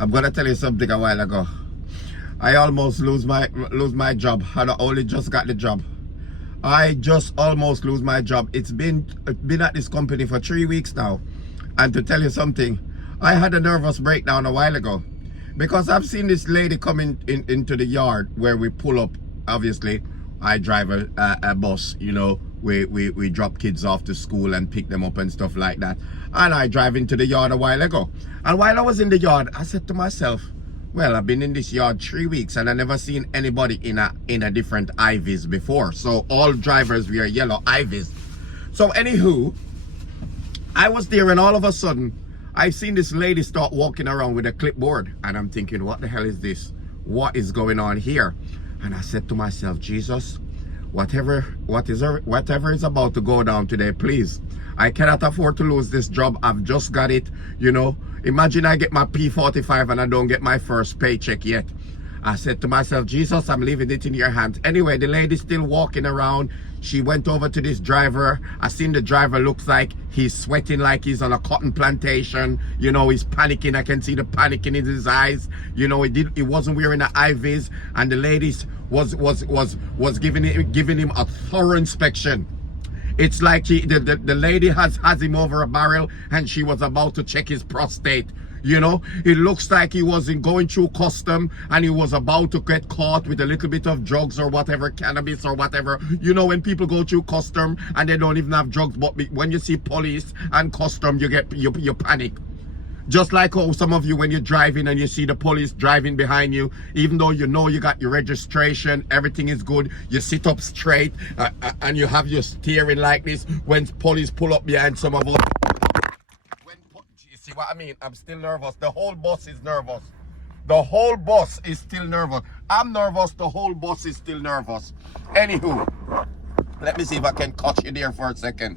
I'm gonna tell you something a while ago. I almost lose my job. I only just got the job. I just almost lose my job. It's been at this company for 3 weeks now. And to tell you something, I had a nervous breakdown a while ago. Because I've seen this lady coming into the yard where we pull up. Obviously, I drive a bus, you know. We drop kids off to school and pick them up and stuff like that. And I drive into the yard a while ago. And while I was in the yard, I said to myself, well, I've been in this yard 3 weeks and I never seen anybody in a different Ivies before. So all drivers wear yellow Ivies. So anywho, I was there and all of a sudden, I seen this lady start walking around with a clipboard. And I'm thinking, what the hell is this? What is going on here? And I said to myself, Jesus, whatever is about to go down today, please. I cannot afford to lose this job. I've just got it, you know. Imagine I get my P45 and I don't get my first paycheck yet. I said to myself, Jesus, I'm leaving it in your hands. Anyway, the lady's still walking around. She went over to this driver. I seen the driver looks like he's sweating like he's on a cotton plantation. You know, he's panicking. I can see the panicking in his eyes. You know, he wasn't wearing the IVs, and the ladies was giving him a thorough inspection. It's like the lady has him over a barrel and she was about to check his prostate. You know, it looks like he wasn't going through custom and he was about to get caught with a little bit of drugs or whatever, cannabis or whatever. You know, when people go through custom and they don't even have drugs, but when you see police and custom, you panic. Just like how some of you, when you're driving and you see the police driving behind you, even though you know you got your registration, everything is good, you sit up straight and you have your steering like this. When police pull up behind some of us, you see what I mean? I'm still nervous. The whole bus is nervous. The whole bus is still nervous. I'm nervous. The whole bus is still nervous. Anywho, let me see if I can catch you there for a second.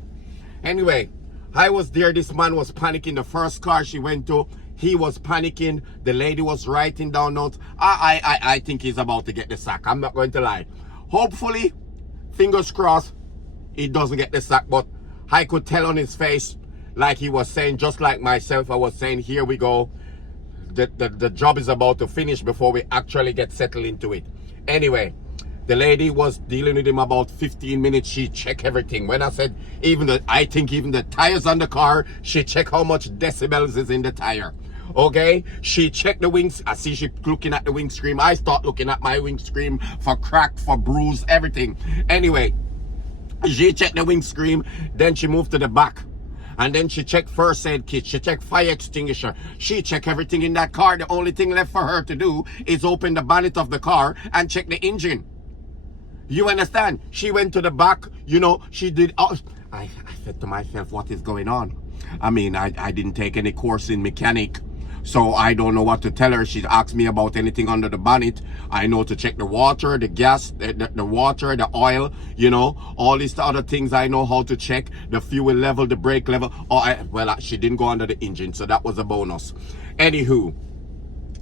Anyway, I was there. This man was panicking. The first car she went to, he was panicking. The lady was writing down notes. I think he's about to get the sack. I'm not going to lie. Hopefully, fingers crossed, he doesn't get the sack. But I could tell on his face, like he was saying, just like myself, I was saying, here we go. The job is about to finish before we actually get settled into it. Anyway, the lady was dealing with him about 15 minutes. She checked everything. When I said I think even the tires on the car, she checked how much decibels is in the tire. Okay, she checked the wings. I see she looking at the windscreen. I start looking at my windscreen for crack, for bruise, everything. Anyway, she checked the windscreen. Then she moved to the back. And then she checked first aid kit. She checked fire extinguisher. She checked everything in that car. The only thing left for her to do is open the bonnet of the car and check the engine. You understand? She went to the back, you know, she did. I said to myself, what is going on? I mean, I didn't take any course in mechanic, so I don't know what to tell her. She asked me about anything under the bonnet. I know to check the water, the gas, the water, the oil, you know, all these other things I know how to check. The fuel level, the brake level. She didn't go under the engine, so that was a bonus. Anywho,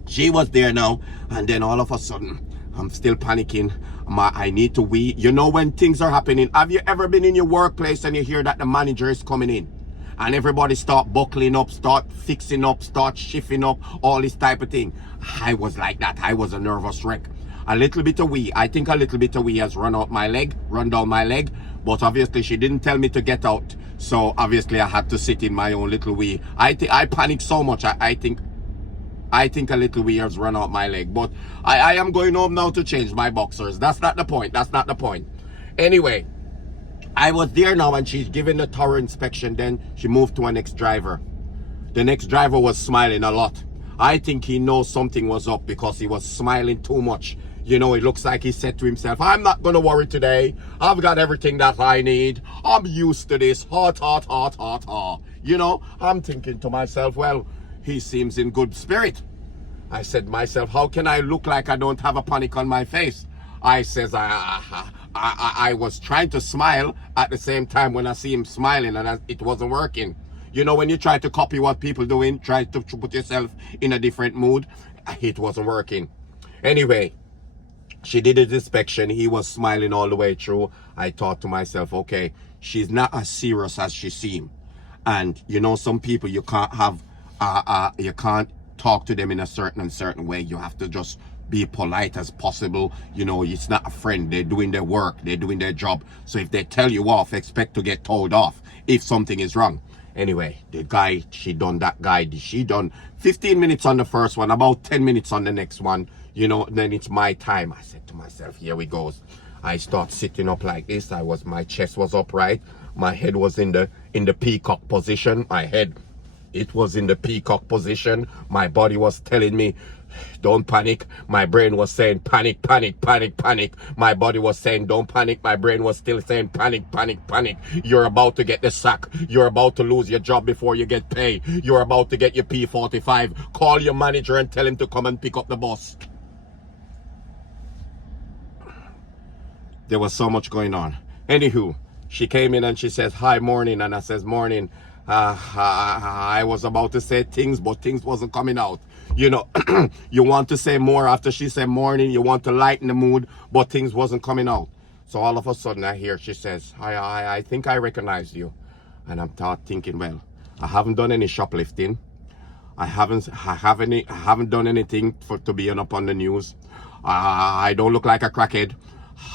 she was there now, and then all of a sudden, I'm still panicking. I need to wee. You know when things are happening. Have you ever been in your workplace and you hear that the manager is coming in? And everybody start buckling up, start fixing up, start shifting up, all this type of thing. I was like that. I was a nervous wreck. A little bit of wee. I think a little bit of wee has run down my leg. But obviously she didn't tell me to get out. So obviously I had to sit in my own little wee. I panicked so much. I think a little wee has run out my leg. But I am going home now to change my boxers. That's not the point. That's not the point. Anyway, I was there now and she's giving the thorough inspection. Then she moved to a next driver. The next driver was smiling a lot. I think he knows something was up because he was smiling too much. You know, it looks like he said to himself, I'm not going to worry today. I've got everything that I need. I'm used to this. Hot. You know, I'm thinking to myself, well, he seems in good spirit. I said to myself, how can I look like I don't have a panic on my face? I says, I was trying to smile at the same time when I see him smiling and it wasn't working. You know, when you try to copy what people doing, try to put yourself in a different mood, it wasn't working. Anyway, she did his inspection. He was smiling all the way through. I thought to myself, okay, she's not as serious as she seemed. And you know, some people you can't have, talk to them in a certain way. You have to just be polite as possible. You know, it's not a friend. They're doing their work. They're doing their job. So if they tell you off, expect to get told off if something is wrong. Anyway, the guy, she done 15 minutes on the first one, about 10 minutes on the next one, you know, then it's my time. I said to myself, here we go. I start sitting up like this. My chest was upright. My head was in the peacock position. It was in the peacock position. My body was telling me, don't panic. My brain was saying, panic, panic, panic, panic. My body was saying, don't panic. My brain was still saying, panic, panic, panic. You're about to get the sack. You're about to lose your job before you get paid. You're about to get your P45. Call your manager and tell him to come and pick up the bus. There was so much going on. Anywho, she came in and she says, hi, morning. And I says, morning. I was about to say things, but things wasn't coming out. You know, you want to say more after she said morning. You want to lighten the mood, but things wasn't coming out. So all of a sudden I hear she says, I think I recognize you. And I'm thinking, well, I haven't done any shoplifting. I haven't done anything to be up on the news. I don't look like a crackhead.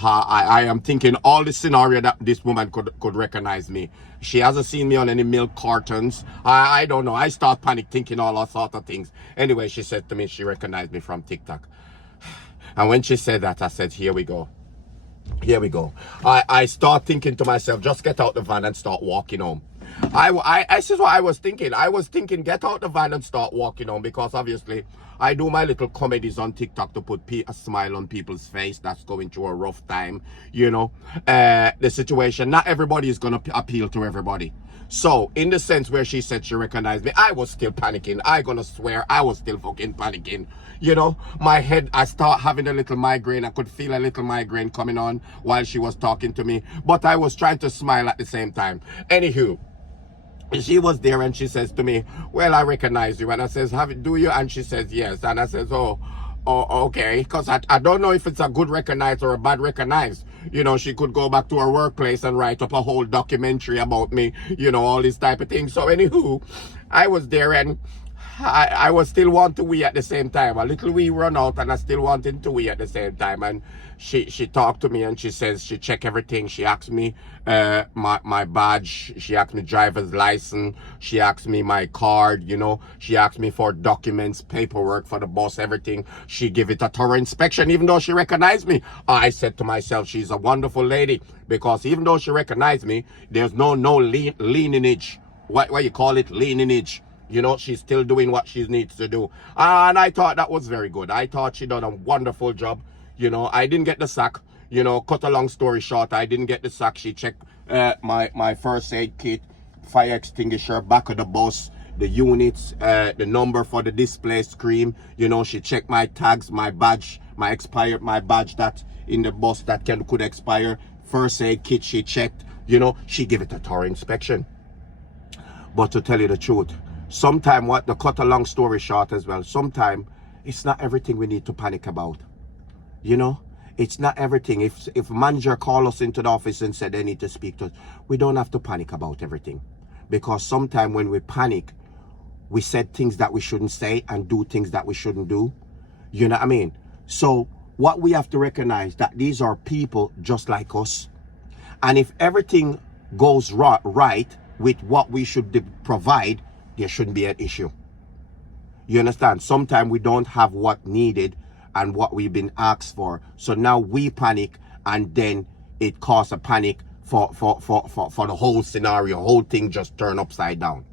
I am thinking all the scenario that this woman could recognize me. She hasn't seen me on any milk cartons. I don't know. I start panic thinking all sorts of things. Anyway, she said to me she recognized me from TikTok. And when she said that, I said, here we go. Here we go. I start thinking to myself, just get out the van and start walking home. This is what I was thinking. I was thinking, get out the van and start walking home, because obviously I do my little comedies on TikTok to put a smile on people's face that's going through a rough time, you know. The situation, not everybody is going to appeal to everybody. So in the sense where she said she recognized me, I was still panicking. I gonna swear I was still fucking panicking. You know, my head, I start having a little migraine. I could feel a little migraine coming on while she was talking to me, but I was trying to smile at the same time. Anywho, she was there and she says to me, well, I recognize you. And I says, do you? And she says, yes. And I says, oh, okay. Because I don't know if it's a good recognize or a bad recognize. You know, she could go back to her workplace and write up a whole documentary about me, you know, all this type of thing. So anywho, I was there and I was still want to wee at the same time. A little wee run out and I still wanting to wee at the same time. And she talked to me and she says she check everything. She asked me my badge. She asked me driver's license. She asked me my card, you know. She asked me for documents, paperwork for the bus, everything. She give it a thorough inspection, even though she recognized me. I said to myself, she's a wonderful lady, because even though she recognized me, there's no leanage. What you call it? Leanage. You know, she's still doing what she needs to do. And I thought that was very good. I thought she done a wonderful job. You know, I didn't get the sack. You know, cut a long story short, I didn't get the sack. She checked my first aid kit, fire extinguisher, back of the bus, the units, the number for the display screen. You know, she checked my tags, my badge, my badge that in the bus that could expire. First aid kit she checked. You know, she gave it a thorough inspection. But to tell you the truth, sometimes, to cut a long story short as well, sometimes it's not everything we need to panic about. You know, it's not everything. If manager call us into the office and said they need to speak to us, we don't have to panic about everything. Because sometimes when we panic, we said things that we shouldn't say and do things that we shouldn't do. You know what I mean? So what we have to recognize that these are people just like us. And if everything goes right with what we should provide, there shouldn't be an issue. You understand? Sometimes we don't have what needed and what we've been asked for. So now we panic, and then it causes a panic for the whole scenario. Whole thing just turn upside down.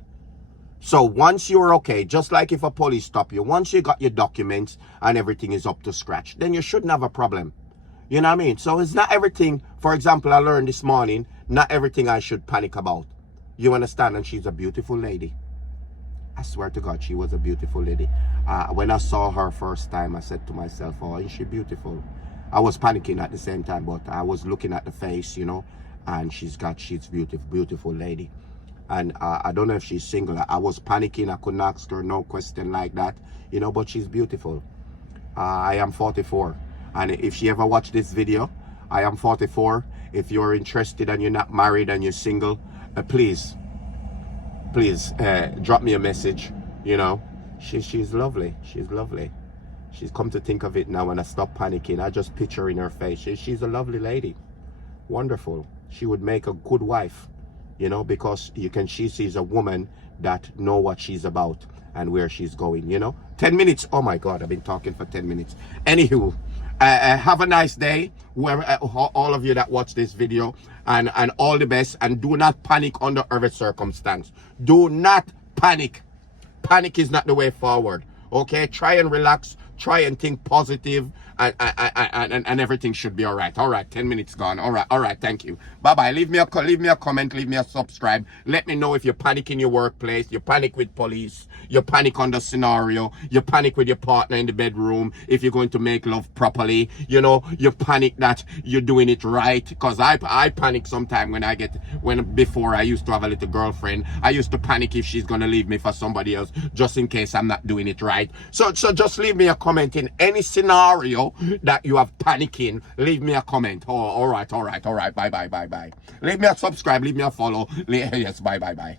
So once you're okay, just like if a police stop you, once you got your documents and everything is up to scratch, then you shouldn't have a problem. You know what I mean? So it's not everything. For example, I learned this morning, not everything I should panic about. You understand? And she's a beautiful lady. I swear to God, she was a beautiful lady. When I saw her first time, I said to myself, oh, is she beautiful? I was panicking at the same time, but I was looking at the face, you know, and she's beautiful lady. And I don't know if she's single. I was panicking. I couldn't ask her no question like that, you know, but she's beautiful. I am 44. And if she ever watched this video, I am 44. If you're interested and you're not married and you're single, please drop me a message, you know. She's lovely. She's lovely. She's come to think of it now, when I stop panicking, I just picture in her face. She's a lovely lady. Wonderful. She would make a good wife, you know, because she sees a woman that know what she's about and where she's going, you know. 10 minutes. Oh my God, I've been talking for 10 minutes. Anywho, have a nice day, whoever, all of you that watch this video, and all the best. And do not panic under every circumstance. Do not panic. Panic is not the way forward. Okay, try and relax, try and think positive, and everything should be all right. All right, 10 minutes gone. All right, thank you. Bye bye. Leave me a comment, leave me a subscribe. Let me know if you panic in your workplace, you panic with police, you panic on the scenario, you panic with your partner in the bedroom, if you're going to make love properly, you know, you panic that you're doing it right. Because I panic sometime before I used to have a little girlfriend. I used to panic if she's gonna leave me for somebody else, just in case I'm not doing it right. So just leave me a comment in any scenario that you have panicking. Leave me a comment. Oh, all right. Bye. Leave me a subscribe, leave me a follow. Yes, bye.